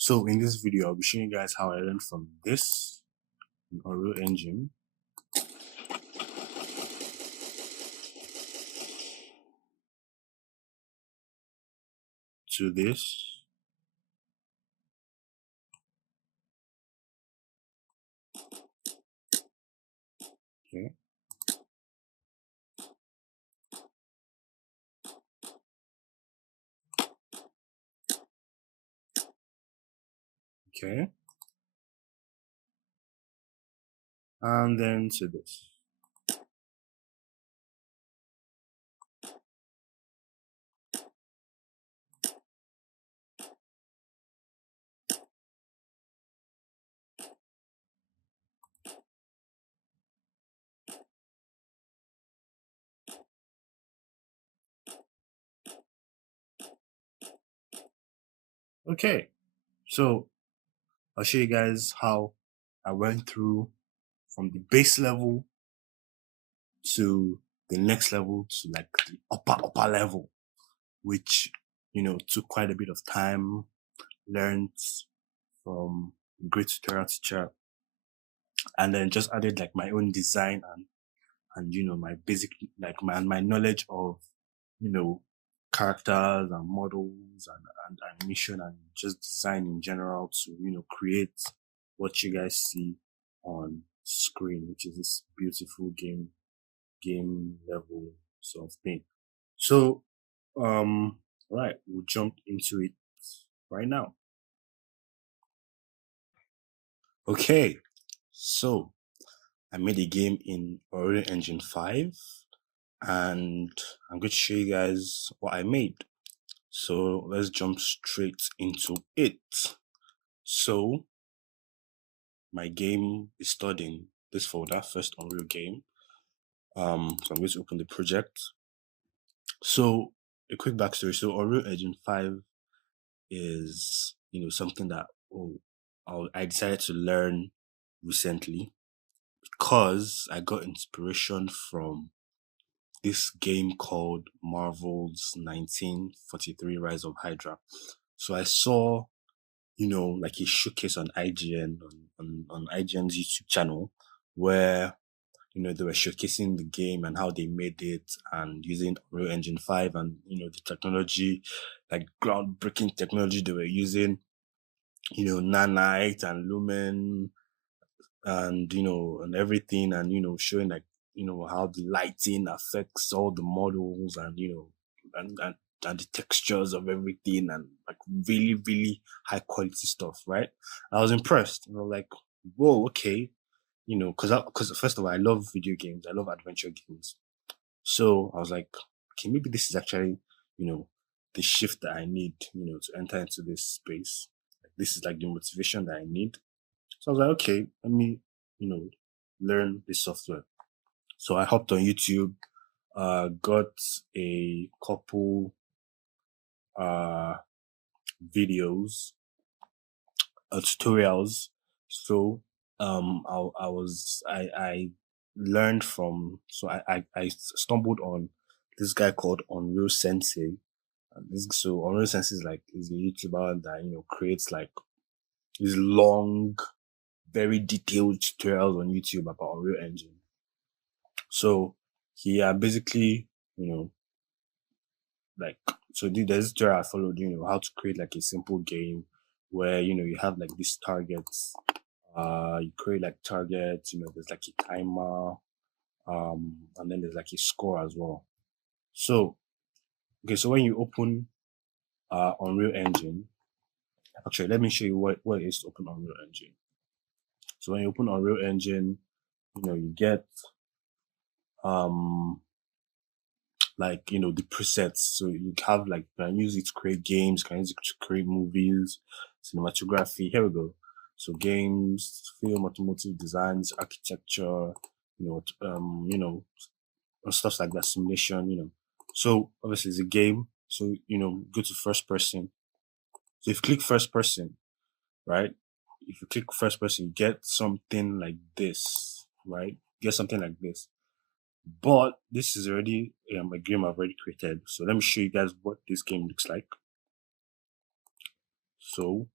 So in this video, I'll be showing you guys how I learned from this in Unreal Engine to this. Okay. Okay. And then to this. Okay. So I'll show you guys how I went through from the base level to the next level to like the upper level, which took quite a bit of time, learned from a great tutorial teacher, and then just added like my own design and my basic my knowledge of you know characters and models and animation and just design in general to create what you guys see on screen, which is this beautiful game level sort of thing. So right, we'll jump into it right now. Okay, so I made a game in Unreal Engine 5 and I'm going to show you guys what I made. So let's jump straight into it. So my game is stored in this folder, first Unreal game. So I'm going to open the project. So a quick backstory. So Unreal Engine 5 is something that I decided to learn recently because I got inspiration from this game called Marvel's 1943 Rise of Hydra. So I saw, like a showcase on IGN, on IGN's YouTube channel, where, they were showcasing the game and how they made it and using Unreal Engine 5 and, the technology, like groundbreaking technology they were using, nanite and lumen and and everything, and showing like how the lighting affects all the models and and the textures of everything and like really high quality stuff, right? I was impressed. Like, whoa, okay. Because first of all, I love video games, I love adventure games. So I was like, okay, maybe this is actually the shift that I need to enter into this space. Like, this is like the motivation that I need. So I was like, okay, let me, learn this software. So I hopped on YouTube, got a couple uh videos, tutorials. So I learned from, so I stumbled on this guy called Unreal Sensei. And so Unreal Sensei is a YouTuber that creates like these long, very detailed tutorials on YouTube about Unreal Engine. So he basically, like, so there's this tutorial I followed, how to create like a simple game where, you have like these targets. You create like targets, there's like a timer, and then there's like a score as well. So, okay, so when you open Unreal Engine, actually, let me show you what it is to open Unreal Engine. So when you open Unreal Engine, you get like the presets. So you have like, you can use it to create games, can use it to create movies, cinematography. Here we go. So games, film, automotive designs, architecture, and stuff like that, simulation. So obviously it's a game. So go to first person. So if you click first person, right? If you click first person, you get something like this, right? You get something like this. But this is already a game I've already created. So let me show you guys what this game looks like. So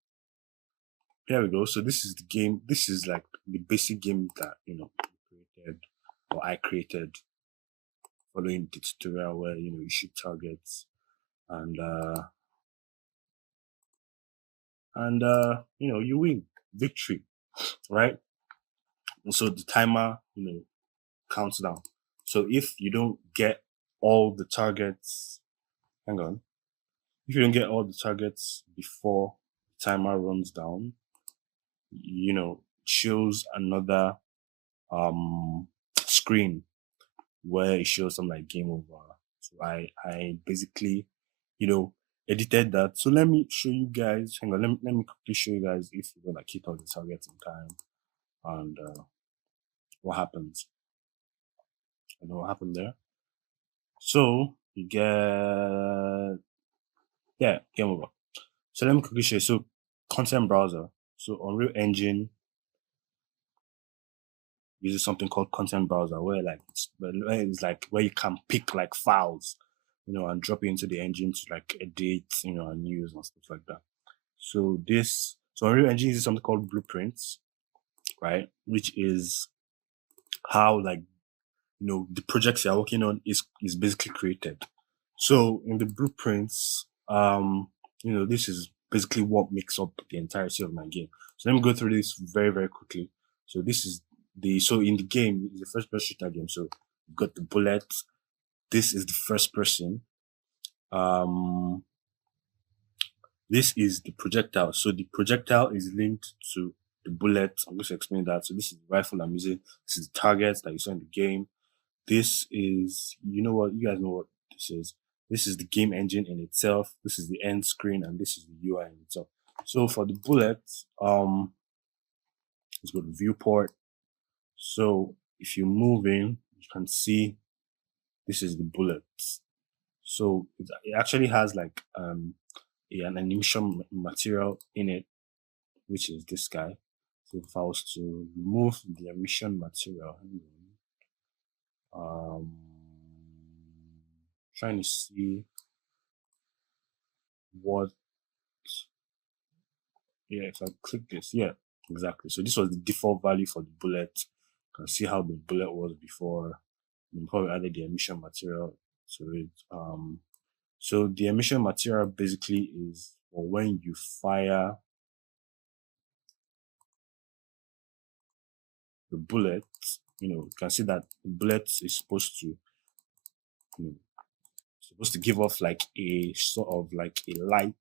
Here we go. So this is the game. This is like the basic game that we created, or I created, following the tutorial where you shoot targets and you win victory, right? And so the timer counts down. So if you don't get all the targets, hang on. If you don't get all the targets before the timer runs down, shows another screen where it shows some like game over. So I basically edited that. So let me show you guys. Hang on, let me quickly show you guys if you're gonna hit all the targets in time and what happens. I know what happened there. So you get game over. So let me quickly show you. So content browser. So Unreal Engine uses something called content browser where it's like where you can pick like files, and drop it into the engine to like edit, and use and stuff like that. So Unreal Engine uses something called blueprints, right? Which is how like the projects you're working on is basically created. So in the blueprints, this is basically what makes up the entirety of my game. So let me go through this very, very quickly. So this is so in the game, it's a first person shooter game. So you've got the bullet. This is the first person. This is the projectile. So the projectile is linked to the bullet. I'm going to explain that. So this is the rifle I'm using. This is the target that you saw in the game. This is, you guys know what this is. This is the game engine in itself. This is the end screen, and this is the UI in itself. So for the bullet, let's go to viewport. So if you move in, you can see this is the bullet. So it actually has like an animation material in it, which is this guy. So if I was to remove the emission material, trying to see what, if I click this, exactly. So this was the default value for the bullet. You can see how the bullet was before we added the emission material to it. So the emission material basically is for when you fire the bullet, you can see that the bullet is supposed to give off like a sort of like a light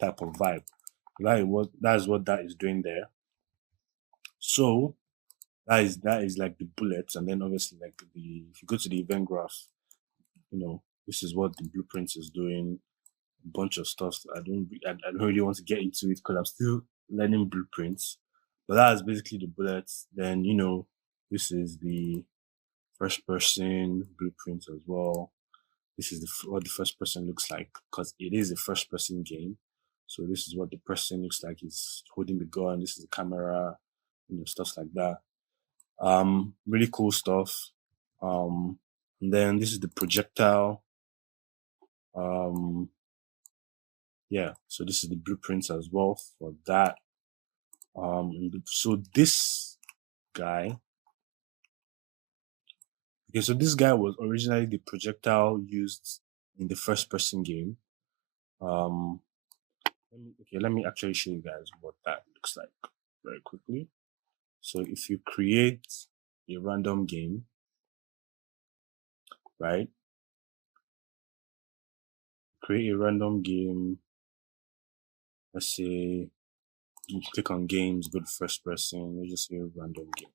type of vibe. That's what that is doing there. So that is like the bullets, and then obviously like if you go to the event graph, this is what the blueprint is doing. A bunch of stuff. I don't really want to get into it because I'm still learning blueprints. But that is basically the bullets. Then this is the first person blueprint as well. This is what the first person looks like because it is a first person game. So this is what the person looks like. He's holding the gun. This is the camera, stuff like that. Really cool stuff. And then this is the projectile. So this is the blueprints as well for that. So this guy. Okay, so this guy was originally the projectile used in the first person game. Let me actually show you guys what that looks like very quickly. So if you create a random game, right? Create a random game. Let's say you click on games, go to first person. Let's just say random game.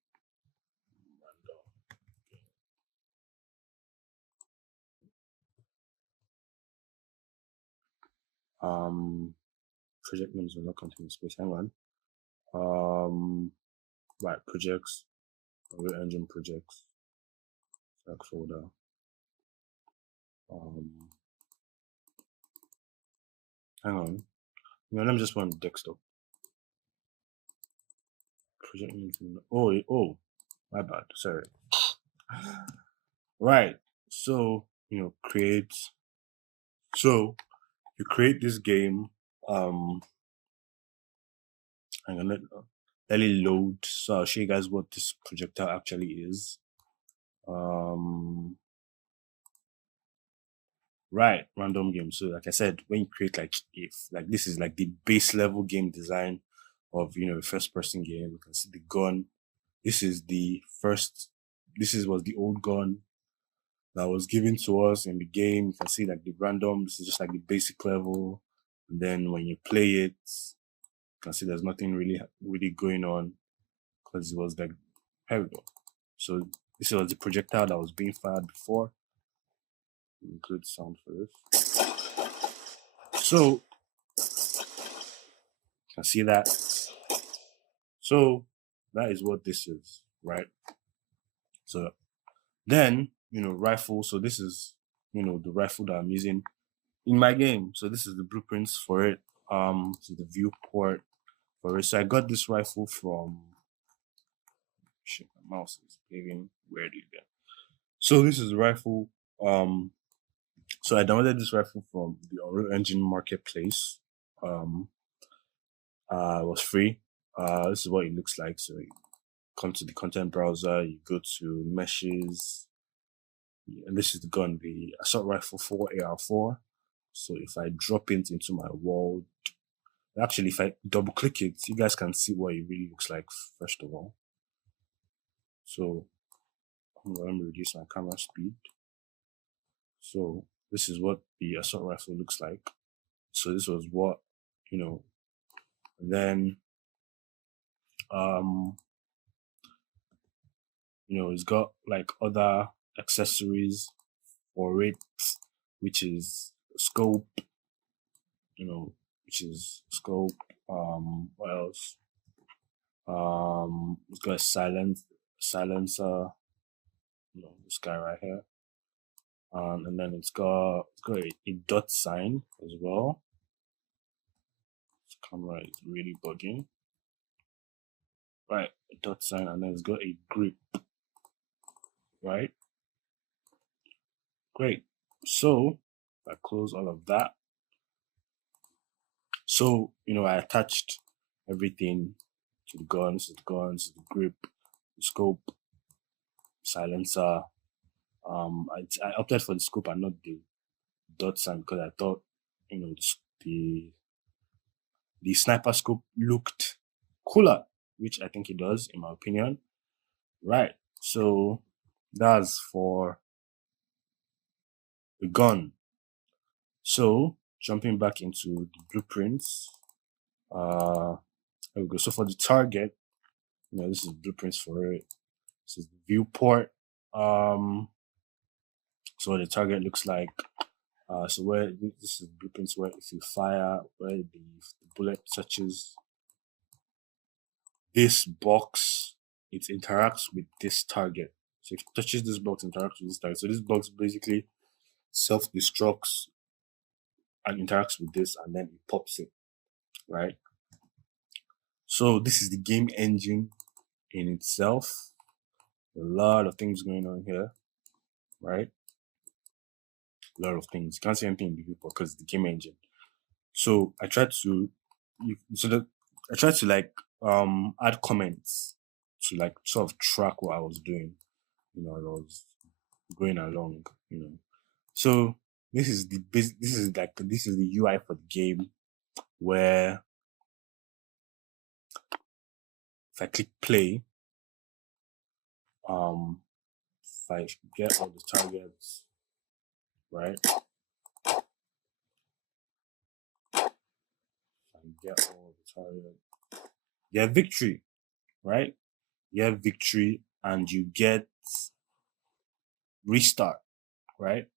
Project names will not contain space. Hang on. Right, projects, Unreal Engine projects, select folder. Hang on. Let me just put on the desktop. Project names. Oh, my bad. Sorry. Right. So create. So you create this game. hang on, let it load. So I'll show you guys what this projectile actually is. Right, random game. So like I said, when you create like if like this is like the base level game design of a first person game. You can see the gun. This is the first. Was the old gun that was given to us in the game. You can see like the random. This is just like the basic level, and then when you play it, you can see there's nothing really going on because it was like here we go. So this was the projectile that was being fired before. Include sound for this. So you can see that. So that is what this is, right? So then, rifle. So this is, the rifle that I'm using in my game. So this is the blueprints for it. This is the viewport for it. So I got this rifle from, shit, my mouse is behaving weirdly again. So this is the rifle. So I downloaded this rifle from the Unreal Engine marketplace. It was free. This is what it looks like. So you come to the content browser, you go to meshes, and this is the gun, the assault rifle 4 AR4. So if I drop it into my world, actually if I double click it, you guys can see what it really looks like first of all. So I'm going to reduce my camera speed. So this is what the assault rifle looks like. So this was what, and then it's got like other accessories for it, which is scope, what else? It's got a silencer, this guy right here. And then it's got a dot sign as well. This camera is really bugging. Right, a dot sign, and then it's got a grip. Right? Great. So I close all of that. So, I attached everything to the guns, the grip, the scope, silencer. I opted for the scope and not the dot sign because I thought, the sniper scope looked cooler, which I think it does, in my opinion. Right. So that's for the gun. So jumping back into the blueprints. There we go. So for the target, this is blueprints for it. This is the viewport. So the target looks like. So where this is blueprints where if you fire, where the bullet touches this box, it interacts with this target. So if it touches this box, interacts with this target. So this box basically self-destructs and interacts with this, and then it pops it, right? So this is the game engine in itself. A lot of things going on here, right? A lot of things. You can't see anything in the viewport because the game engine. So I tried to, add comments to like sort of track what I was doing. I was going along. So this is the UI for the game, where if I click play, if I get all the targets, right? Get all the targets. You have victory, right? You have victory and you get restart, right?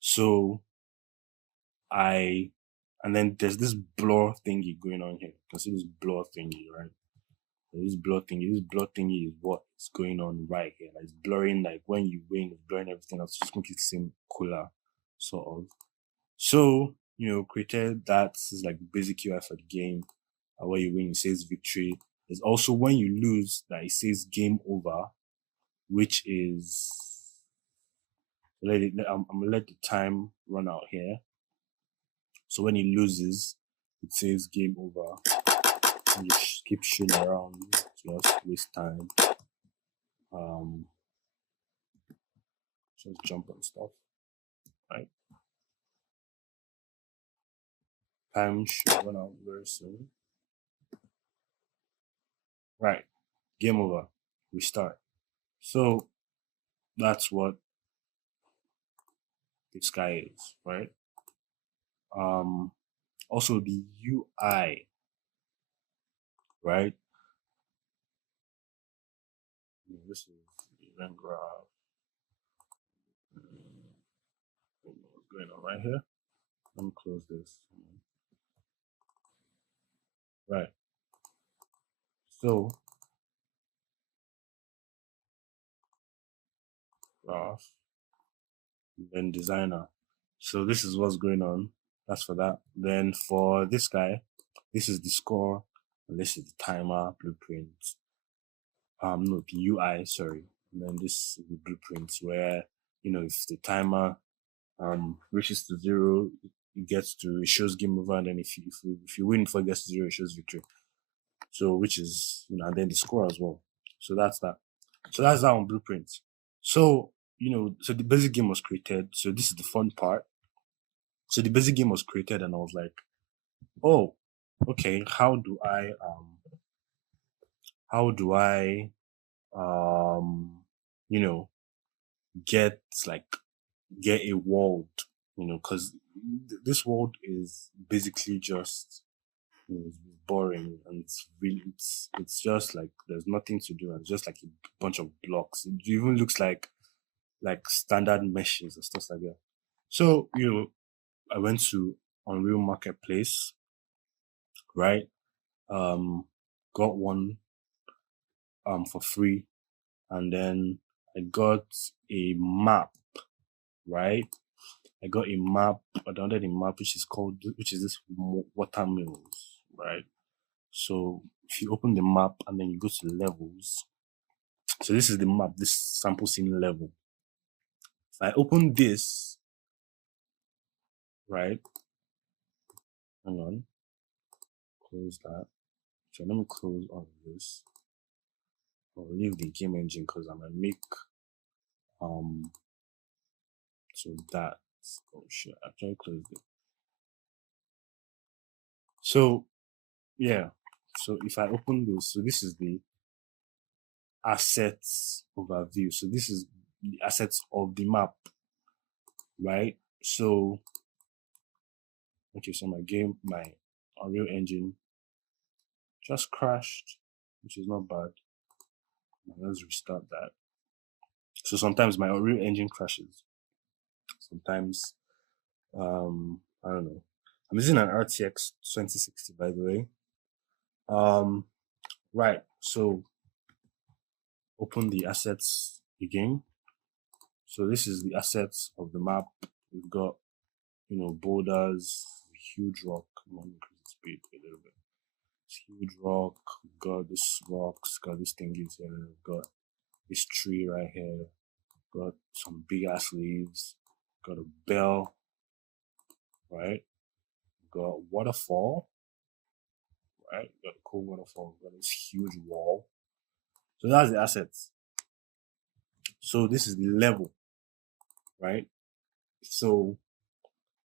So and then there's this blur thingy going on here. You can see this blur thingy, right? This blur thingy is what is going on right here. Like it's blurring, like when you win, it's blurring everything else. Just make it seem cooler, sort of. So, created that. This is like the basic UI for the game. Where you win, it says victory. There's also when you lose, that it says game over, which is I'm gonna let the time run out here. So when he loses, it says game over. keep shooting around, just waste time. Just jump on stuff, right? Time should run out very soon. Right, game over. Restart. So that's what this guy is, right? Um, also the UI, right? This is the event graph. What's going on right here? Let me close this. Right. So graph, then designer. So this is what's going on. That's for that. Then for this guy, this is the score, and this is the timer, blueprint. No, the UI, sorry. And then this is the blueprints where, if the timer reaches to 0, it shows game over, and then if you win before it gets to 0, it shows victory. So which is, and then the score as well. So that's that. So that's that on blueprint. So, so the basic game was created. So this is the fun part. So the basic game was created, and I was like, oh, okay, how do I you know get get a world, because this world is basically just, it's boring, and it's just like there's nothing to do, and it's just like a bunch of blocks. It even looks like standard meshes and stuff like that. So I went to Unreal Marketplace, right? Got one for free, and then I got a map, right? I got a map. I downloaded a map which is this watermills, right? So if you open the map and then you go to levels, so this is the map, this sample scene level. If I open this, right? Hang on, close that. So let me close all of this. I'll leave the game engine because I'm gonna make so that, oh shit, I actually closed it. So yeah, so if I open this, so this is the assets overview. So this is the assets of the map, right? So okay, so my Unreal Engine just crashed, which is not bad. Now let's restart that. So sometimes my Unreal Engine crashes. Sometimes, I don't know. I'm using an RTX 2060, by the way. Right. So open the assets again. So this is the assets of the map. We've got, boulders, huge rock. Let me increase the speed a little bit. It's huge rock. We've got this rocks. Got this thingies here. We've got this tree right here. Got some big ass leaves. Got a bell. Right. Got waterfall. Right. Got a cool waterfall. Got this huge wall. So that's the assets. So this is the level. Right. So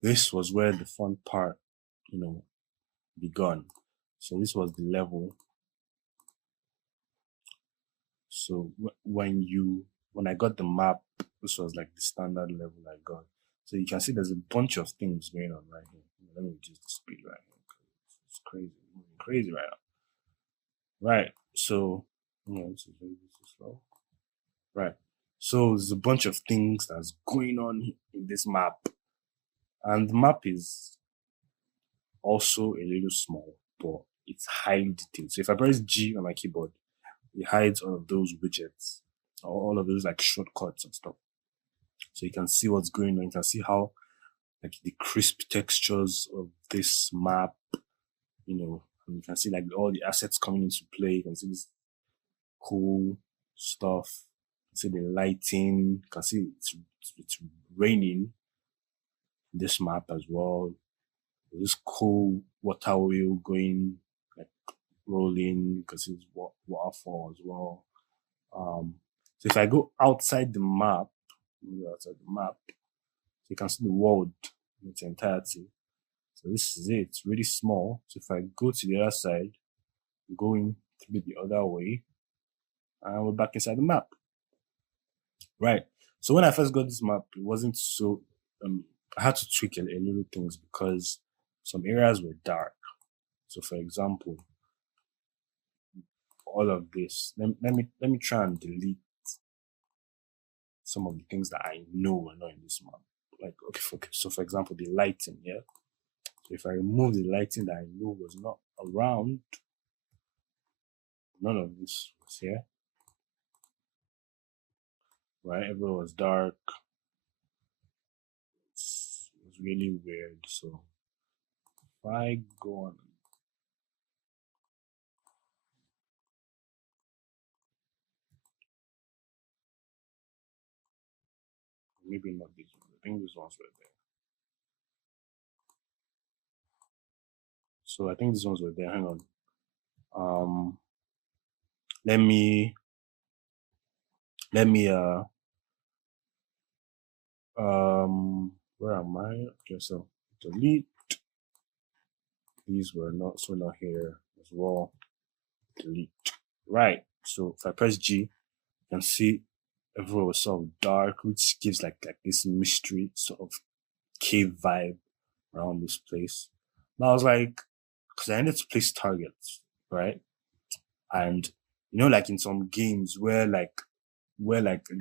this was where the fun part, begun. So this was the level. So when I got the map, this was like the standard level I got. So you can see there's a bunch of things going on right here. Let me reduce the speed right here. It's crazy, crazy right now. Right. So this is very slow. Right. So there's a bunch of things that's going on in this map, and the map is also a little small, but it's highly detailed. So if I press G on my keyboard, it hides all of those widgets, all of those like shortcuts and stuff. So you can see what's going on. You can see how like the crisp textures of this map, and you can see like all the assets coming into play. You can see this cool stuff. You can see the lighting. You can see it's raining this map as well. This cool water wheel going like rolling. You can see it's waterfall as well. So if I go outside the map, you can see the world in its entirety. So this is it. It's really small. So if I go to the other side, going through the other way, and we're back inside the map. Right. So when I first got this map, it wasn't so. I had to tweak a little things because some areas were dark. So for example, all of this. Let me try and delete some of the things that I know were not in this map. Like okay, so for example, the lighting. Yeah. So if I remove the lighting that I knew was not around, none of this was here. Right, everywhere was dark. It was really weird. So if I go on, maybe not these ones. I think these ones were there. So I think these ones were there. Hang on. Let me where am I? Okay, so delete. These were not here as well. Delete. Right. So if I press G, you can see everywhere was sort of dark, which gives like this mystery sort of cave vibe around this place. And I was like, because I ended to place targets, right? And like in some games where a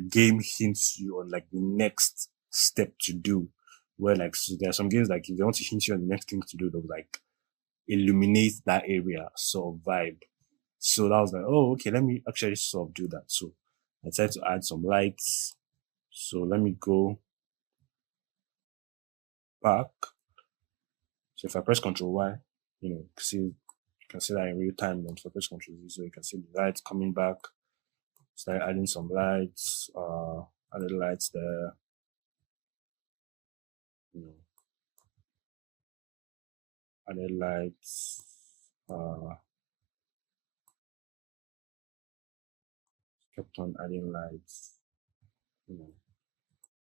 game hints you on like the next step to do, where like so there are some games like if they want to hint you on the next thing to do, they'll like illuminate that area sort of vibe. So that was like, oh, okay, let me actually sort of do that. So I tried to add some lights. So let me go back. So if I press Ctrl Y, you can see that in real time. And if I press Ctrl Z, so you can see the lights coming back. Start adding some lights, added lights there. Added lights, kept on adding lights.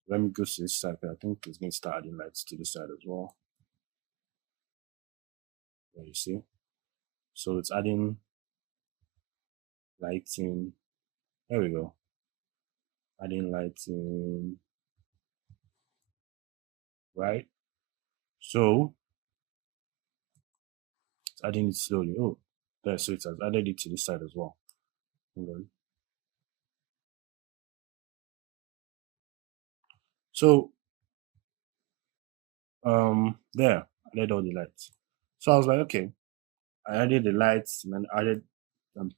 Let me go to this side. I think it's going to start adding lights to this side as well. There you see. So it's adding lighting. There we go. Adding lighting. Right. So it's adding it slowly. Oh, there. So it has added it to this side as well. So there, I added all the lights. So I was like, okay, I added the lights and then added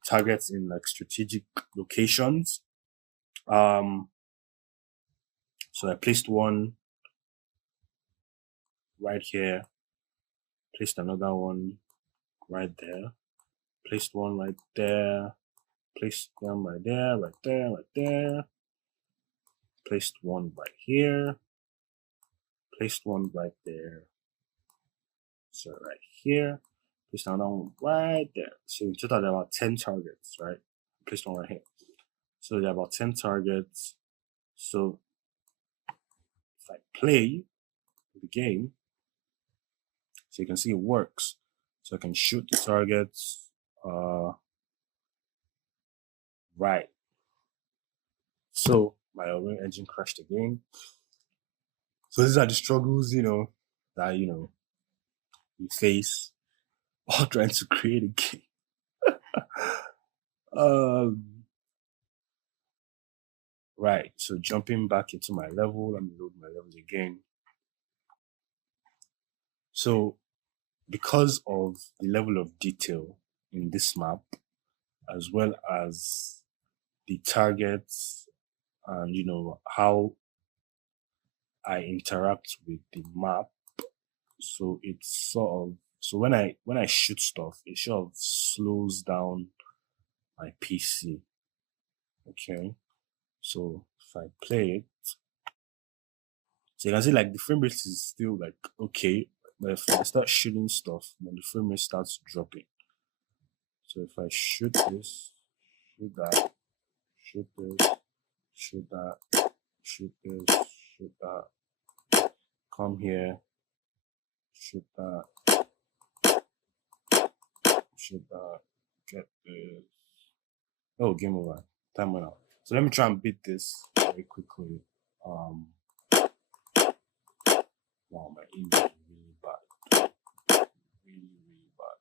targets in like strategic locations. So I placed one right here, placed another one right there, placed one right there, placed them right there, right there, right there, placed one right here, placed one right there, so right here, placed another one right there. So in total there are about 10 targets, right? Placed one right here. So there are about 10 targets. So if I play the game, so you can see it works. So I can shoot the targets. Right. So my Unreal Engine crashed again. So these are the struggles, that you face while trying to create a game. Right. So jumping back into my level, let me load my levels again. So because of the level of detail in this map, as well as the targets and how I interact with the map, so it's sort of when I shoot stuff, it sort of slows down my PC. Okay, so if I play it, so you can see like the frame rate is still like okay, but if I start shooting stuff, then the frame rate starts dropping. So if I shoot this, shoot that, shoot this, shoot that, shoot this, shoot that, come here, shoot that, shoot that, get this. Oh, game over. Time went out. So let me try and beat this very quickly. Wow, my aim is really bad. Really, really bad.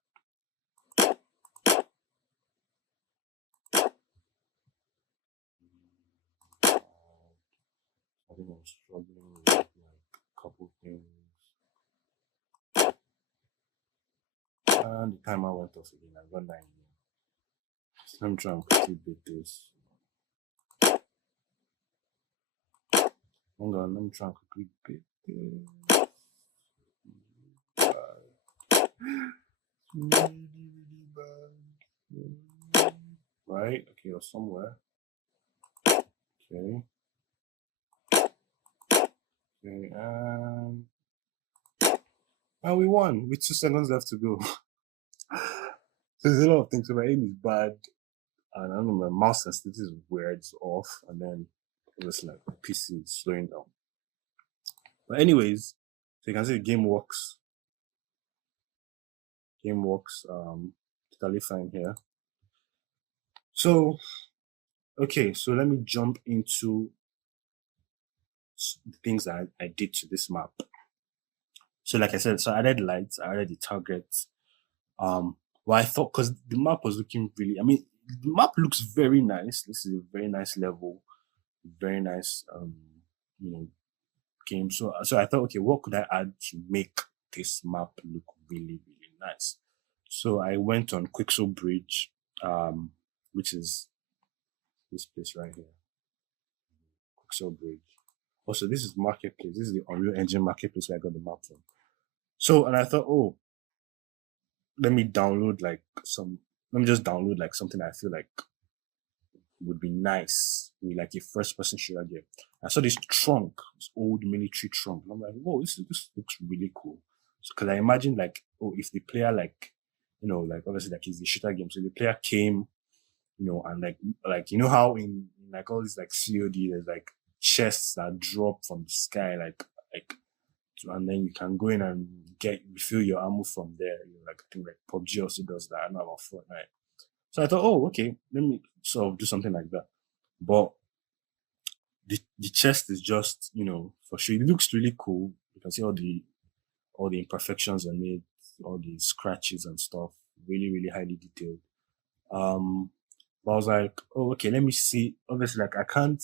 I think I'm struggling with like a couple things. And the timer went off again. I got 9 again. So let me try and quickly beat this. Hang on, let me try and quickly beat this. Really, really bad. Right? Okay, or somewhere. Okay. Okay, and we won with 2 seconds left to go. So there's a lot of things. So my aim is bad, and I don't know, my mouse sensitivity is weird, it's off, and then it's like my PC is slowing down. But anyways, so you can see the game works. Game works totally fine here. So okay, so let me jump into the things that I did to this map. So like I said, so I added lights, I added the targets. Well, I thought because the map was looking really, I mean, the map looks very nice. This is a very nice level, very nice you know, game. So I thought, okay, what could I add to make this map look really, really nice? So I went on Quixel Bridge, which is this place right here. Quixel Bridge. Also, this is Marketplace. This is the Unreal Engine Marketplace where I got the map from. So, and I thought, oh, let me just download like something I feel like would be nice with like a first person shooter game. I saw this trunk, this old military trunk. And I'm like, whoa, this looks really cool. So, cause I imagine like, oh, if the player like, like obviously like it's the shooter game. So the player came, and like, how in like all these like COD, there's like chests that drop from the sky, like, and then you can go in and refill your ammo from there. Like I think like PUBG also does that. I know about Fortnite. So I thought, oh, okay, let me sort of do something like that. But the chest is just, for sure. It looks really cool. You can see all the imperfections on it, all the scratches and stuff. Really, really highly detailed. But I was like, oh, okay, let me see. Obviously, like I can't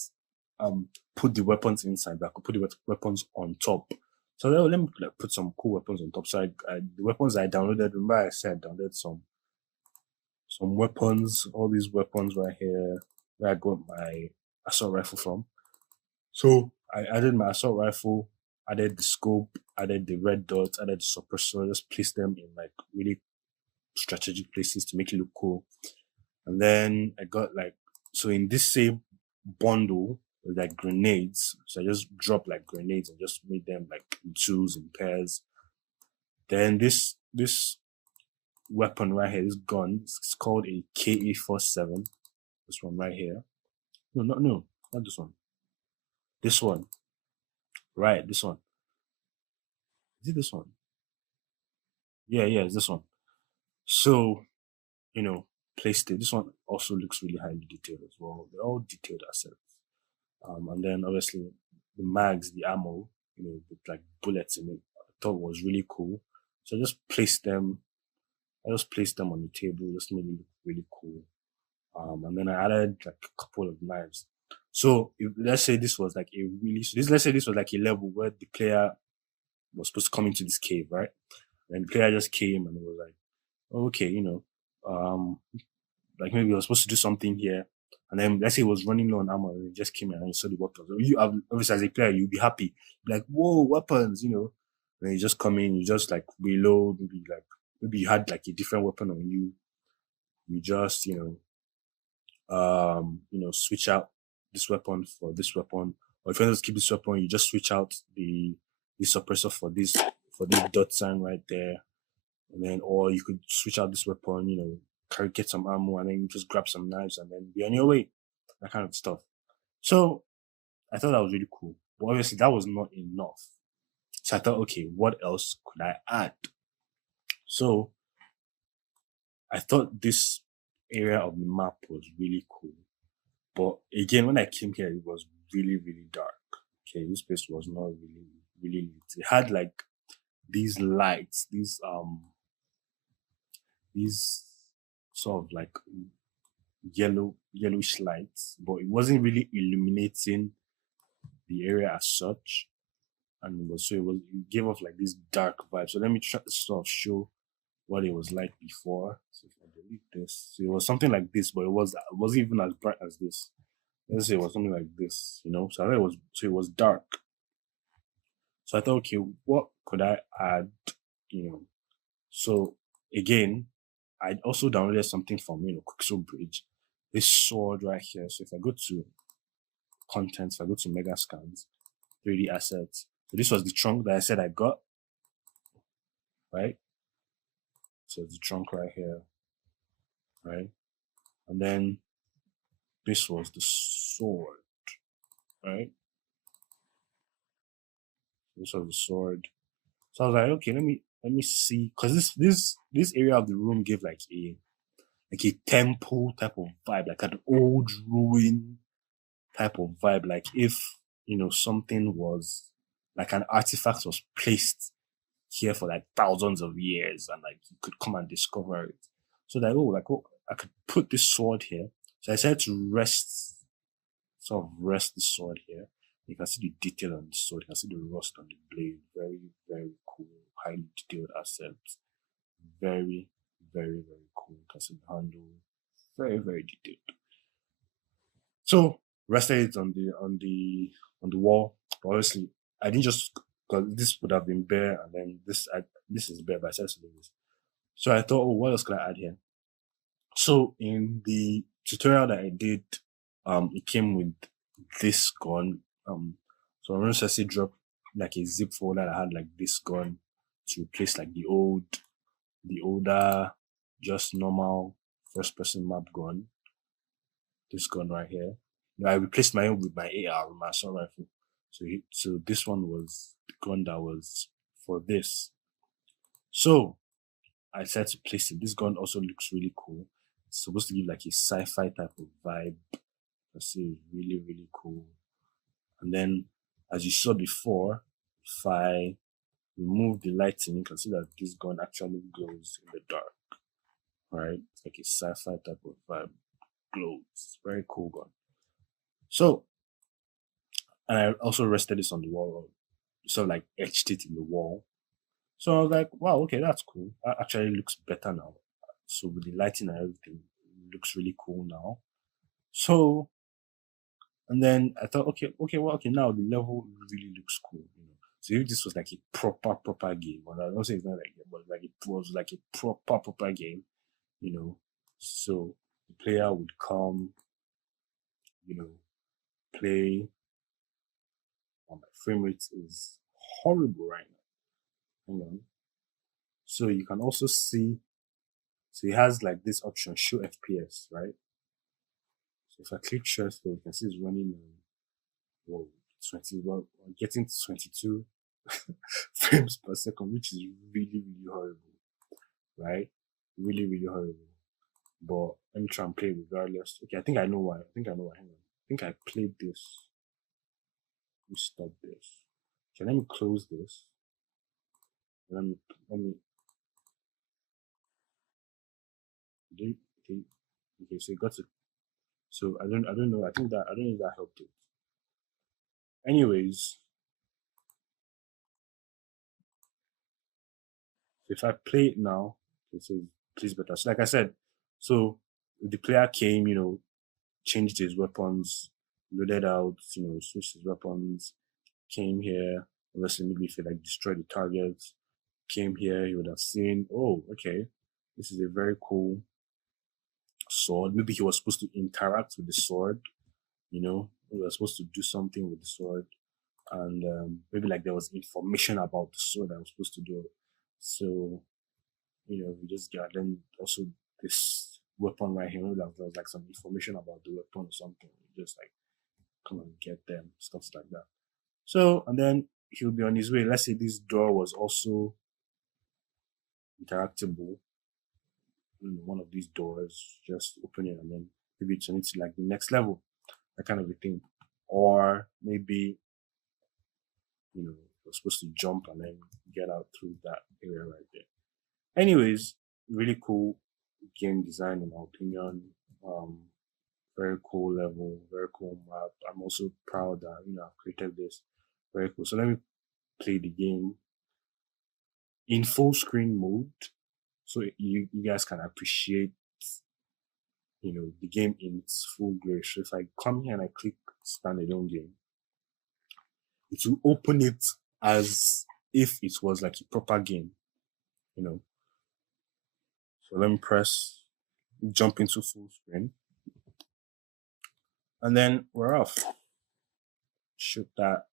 put the weapons inside, but I could put the weapons on top. So let me like, put some cool weapons on top. So the weapons I downloaded, remember I said I downloaded some weapons, all these weapons right here, where I got my assault rifle from. So I added my assault rifle, added the scope, added the red dots, added the suppressor, just placed them in like really strategic places to make it look cool. And then I got like, so in this same bundle with like grenades, so I just dropped like grenades and just made them like in twos and pairs. Then this weapon right here, this gun, it's called a KA-47. This one right here. No, not this one. This one. Right, this one. Is it this one? Yeah, it's this one. So, placed it. This one also looks really highly detailed as well. They're all detailed assets. And then obviously the mags, the ammo, with like bullets in it, I thought was really cool. So I just placed them on the table, just made it look really cool. And then I added like a couple of knives. So let's say this was like let's say this was like a level where the player was supposed to come into this cave, right? And the player just came and it was like, oh, okay, like maybe I was supposed to do something here. And then let's say it was running low on ammo and it just came in and you saw the weapons. You obviously as a player, you'll be happy. Be like, whoa, weapons, And you just come in, you just like reload, maybe you had like a different weapon on you. You just, switch out this weapon for this weapon. Or if you want to keep this weapon, you just switch out the suppressor for this dot sign right there. And then or you could switch out this weapon, get some ammo, and then you just grab some knives and then be on your way. That kind of stuff. So I thought that was really cool. But obviously that was not enough. So I thought, okay, what else could I add? So I thought this area of the map was really cool. But again, when I came here, it was really, really dark. Okay, this place was not really, really lit. It had like these lights, these sort of like yellowish lights, but it wasn't really illuminating the area as such. And it gave off like this dark vibe. So let me try to sort of show what it was like before. So if I delete this, so it was something like this, but it wasn't even as bright as this. Let's say it was something like this, you know. So I thought it was dark. So I thought, okay, what could I add, you know? So again, I also downloaded something from Quicksilver Bridge. This sword right here. So if I go to contents, if I go to mega scans, 3D assets. So this was the trunk that I said I got, right? So the trunk right here, right? And then this was the sword, right? This was the sword. So I was like, okay, let me see, because this area of the room gave like a temple type of vibe, like an old ruin type of vibe, like if something was like an artifact was placed here for like thousands of years, and like you could come and discover it. So that I could put this sword here. So I decided to sort of rest the sword here. You can see the detail on the sword. You can see the rust on the blade. Very, very cool, highly detailed assets. Very, very, very cool. You can see the handle. Very, very detailed. So rested it on the wall. But obviously, I didn't just, because this would have been bare, and then this is bare, but I said to do this. So I thought, oh, what else could I add here? So in the tutorial that I did, it came with this gun. So I'm just say drop like a zip folder that had like this gun to replace like the older, just normal first person map gun. This gun right here. I replaced my own with my AR, with my assault rifle. So this one was the gun that was for this. So I decided to place it. This gun also looks really cool. It's supposed to give like a sci-fi type of vibe. I see, really, really cool. And then, as you saw before, if I remove the lighting, you can see that this gun actually glows in the dark. Right? It's like a sci-fi type of vibe. Glows. Very cool gun. So, and I also rested this on the wall, so like etched it in the wall. So I was like, wow, okay, that's cool. That actually looks better now. So with the lighting and everything, it looks really cool now. So, and then I thought, okay, now the level really looks cool. So if this was like a proper game, and I don't say it's not like, but like it was like a proper game, so the player would come, play. Oh, my frame rate is horrible right now. Hang on. So you can also see, so it has like this option, show FPS, right? So if I click show FPS, you can see it's running whoa, 20, well, I'm getting to 22 frames per second, which is really, really horrible, right? Really, really horrible. But let me try and play regardless. Okay, I think I know why. Hang on. I think I played this. Let me stop this. Okay, let me close this. Let me okay, okay, so it got it. So I don't know. I don't know if that helped it. Anyways, if I play it now, it says please better. So like I said, so the player came, changed his weapons, loaded out, switched his weapons, came here, obviously maybe if he like destroyed the targets, came here, he would have seen, oh, okay, this is a very cool sword. Maybe he was supposed to interact with the sword, he was supposed to do something with the sword. And maybe like there was information about the sword I was supposed to do. So, we just got then also this weapon right here. Maybe there was like some information about the weapon or something. You just like come and get them, stuff like that. So, and then he'll be on his way. Let's say this door was also interactable. One of these doors, just open it and then maybe turn it to like the next level, that kind of a thing. Or maybe, you're supposed to jump and then get out through that area right there. Anyways, really cool game design in my opinion. Very cool level, very cool map. I'm also proud that I've created this. Very cool. So let me play the game in full screen mode, so you guys can appreciate the game in its full glory. So if I come here and I click standalone game, it will open it as if it was like a proper game, So let me press jump into full screen, and then we're off. Shoot that.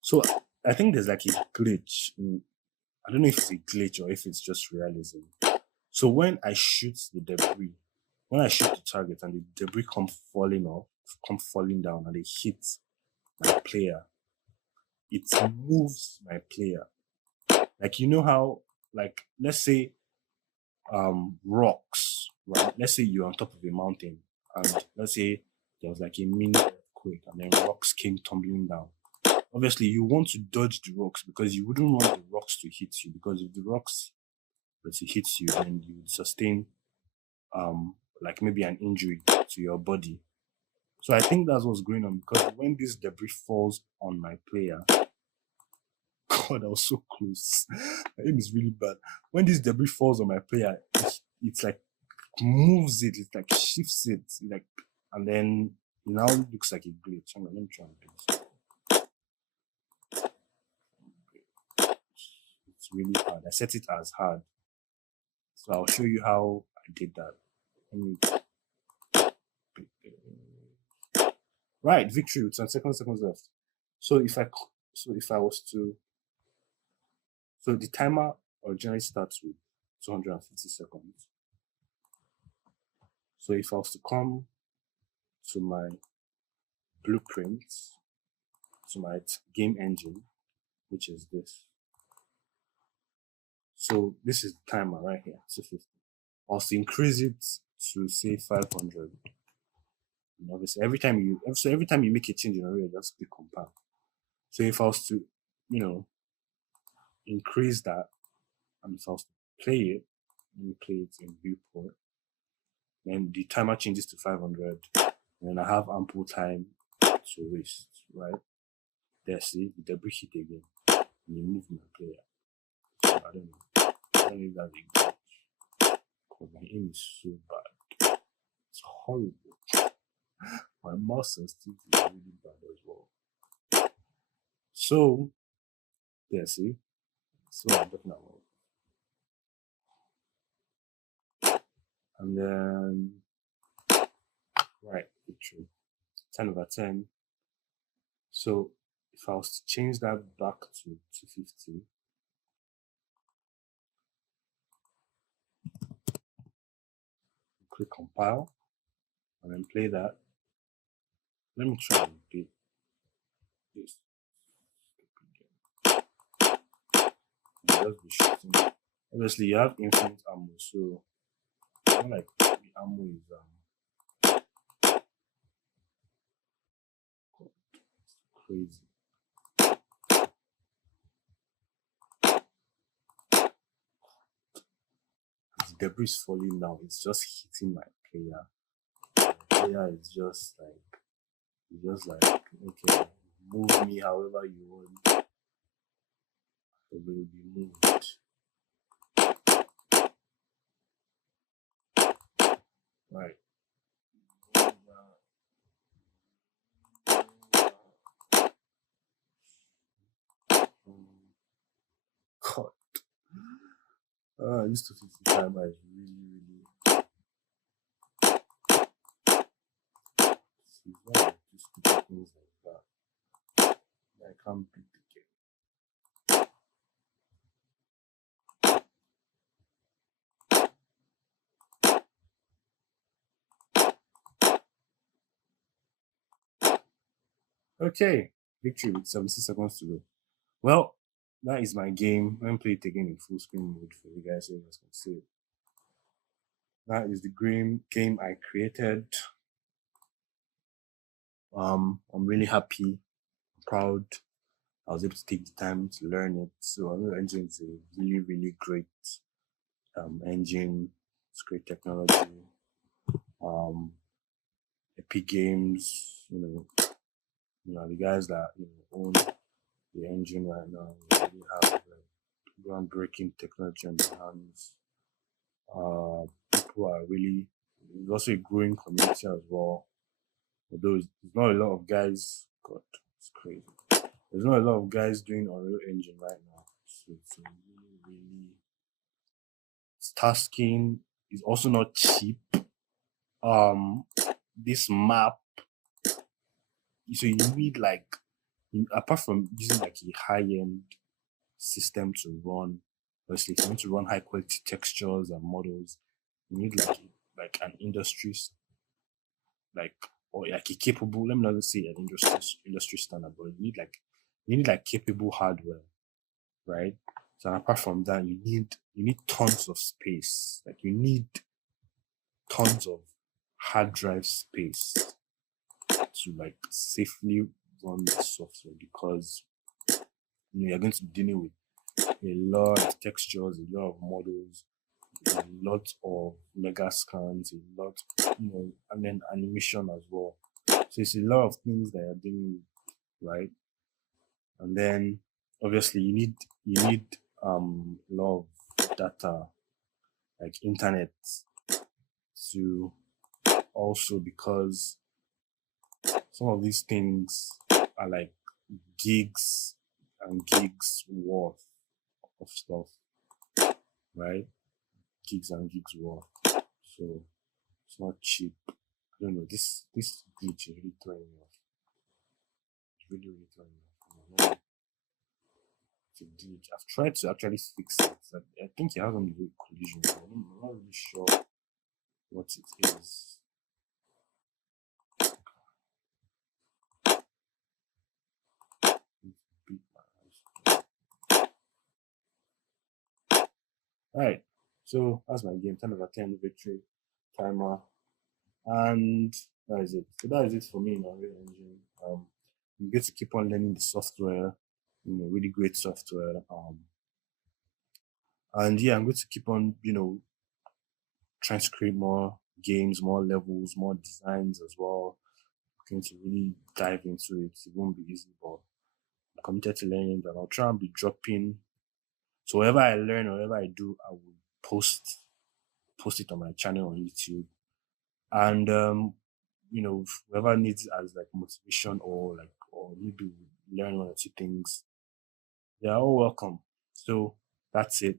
So I think there's like a glitch. I don't know if it's a glitch or if it's just realism. So when I shoot the debris, when I shoot the target and the debris come falling down, and they hit my player, it moves my player. Like how, like, let's say rocks, right? Let's say you're on top of a mountain, and let's say there was like a mini earthquake and then rocks came tumbling down. Obviously you want to dodge the rocks because you wouldn't want the rocks to hit you, because if the rocks were to hit you, then you would sustain like maybe an injury to your body. So I think that's what's going on, because when this debris falls on my player, God, I was so close. My aim is really bad. When this debris falls on my player, it's like moves it, it like shifts it, like, and then it now looks like a glitch. Hang on, let me try and do this. It's really hard. I set it as hard, so I'll show you how I did that. Let me. Right, victory with 10 seconds left. So if I was to, so the timer originally starts with 250 seconds. So if I was to come to my blueprints, to my game engine, which is this. So this is the timer right here, 250. I was to increase it to say 500. Obviously, every time you make a change in array, just click compile. So if I was to, increase that, and if I was to play it, let me play it in viewport, then the timer changes to 500, and then I have ample time to waste, right? There, see, the debris hit again, and you move my player. So I don't know. I don't know if that's a glitch, because my aim is so bad. It's horrible. My mouse sensitivity is really bad as well. So, there, see? So I'm talking about. And then, right, victory. 10 over 10. So if I was to change that back to 250, click compile, and then play that. Let me try and do this. Just be shooting. Obviously, you have infinite ammo, so it's not like the ammo is crazy. The debris is falling down. It's just hitting my player. My player is just like, okay, move me however you want. It will be moved. Right. God. This 250 timer is really see why just do things like that. I can't beat the game. Okay, victory with 76 seconds to go. Well, that is my game. Let me play it again in full screen mode for you guys so you guys can see it. That is the game I created. I'm really happy, proud. I was able to take the time to learn it. So Unreal Engine is a really, really great engine. It's great technology. Epic Games, the guys that own the engine right now really have like groundbreaking technology on their hands. People are really, there's also a growing community as well. Although there's not a lot of guys, God, it's crazy. There's not a lot of guys doing Unreal Engine right now. So it's really, really, it's tasking. It's also not cheap. This map, so you need like, apart from using like a high-end system to run, obviously if you want to run high quality textures and models, you need like an industry like or like a capable, let me not say an industry standard, but you need like capable hardware, right? So apart from that, you need tons of space. Like you need tons of hard drive space to like safely run the software, because you're going to be dealing with a lot of textures, a lot of models, a lot of mega scans, a lot, and then animation as well. So it's a lot of things that you're dealing with, right? And then obviously you need a lot of data, like internet, to also, because some of these things are like gigs and gigs worth of stuff, right? Gigs and gigs worth. So it's not cheap. I don't know. This glitch is really throwing me off. It's really, really throwing me off. It's a glitch. I've tried to actually fix it. I think it has on the collision. I'm not really sure what it is. Alright, so that's my game. 10 over 10 victory timer. And that is it. So that is it for me in Unreal Engine. You get to keep on learning the software, really great software. And yeah, I'm going to keep on, trying to create more games, more levels, more designs as well. I'm going to really dive into it. It won't be easy, but I'm committed to learning, and I'll try and be dropping. So whatever I learn, whatever I do, I will post it on my channel on YouTube. And whoever needs it as like motivation, or maybe learn one or two things, they are all welcome. So that's it.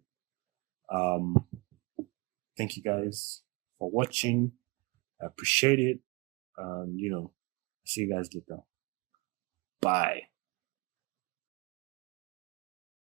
Um, thank you guys for watching. I appreciate it. And see you guys later. Bye.